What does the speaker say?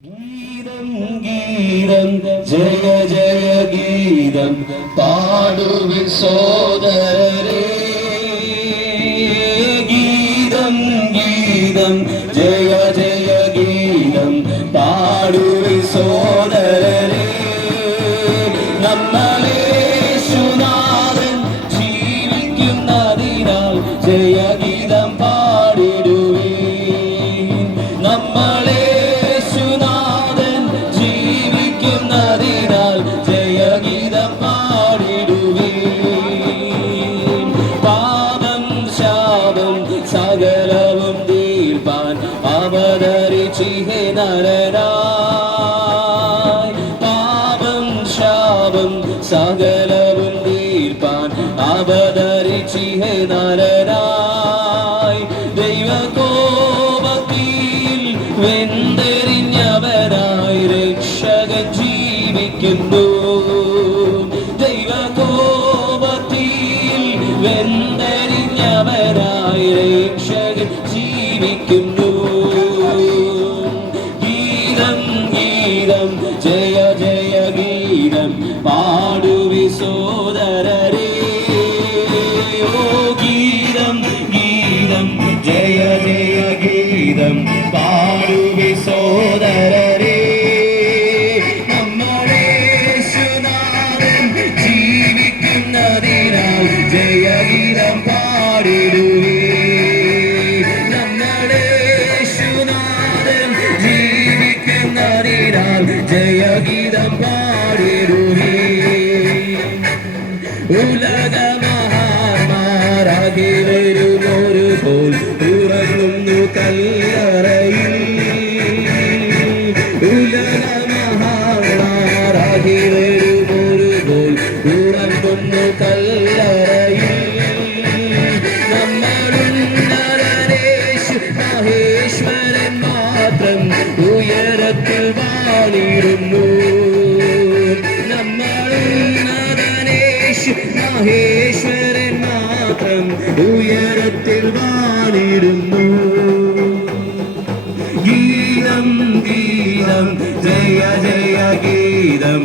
ഗീതം ഗീതം ജയ ജയ ഗീതം പാടുവിൻ സോദരരേ ഗീതം ഗീതം ജയ ജയ ഗീതം പാടുവിൻ സോദരരേ നമ്മളേശുനാഥൻ ജീവിക്കുന്നതിനാൽ ജയഗീതം പാടിടുവീൻ നരനായി പാപം ശാപം സകലവും തീർപ്പാൻ അവതരിച്ചിഹേ നരനായി ദൈവകോപത്തിൽ വെന്തെറിഞ്ഞവനായി രക്ഷകൻ ജീവിക്കുന്നു. ദൈവകോപത്തിൽ വെന്തെറിഞ്ഞവനായി രക്ഷകൻ ജീവിക്കുന്നു. ഗീതം ജയ ജയ ഗീതം പാടുവി സോദരരേ ഓ ഗീതം ഗീതം ജയ ജയ ഗീതം ജയഗീതം പാടിടുവേ ഉലകമഹാന്മാരാകി വരുമൊരു പോൽ ഉറങ്ങുന്നു കല്ലറയിൽ. വാണിടുന്നു നമ്മളുന്നതരേശു മഹേശ്വരൻ മാത്രം ഉയരത്തിൽ വാണിടുന്നു ഗീതം ഗീതം ജയ ജയ ഗീതം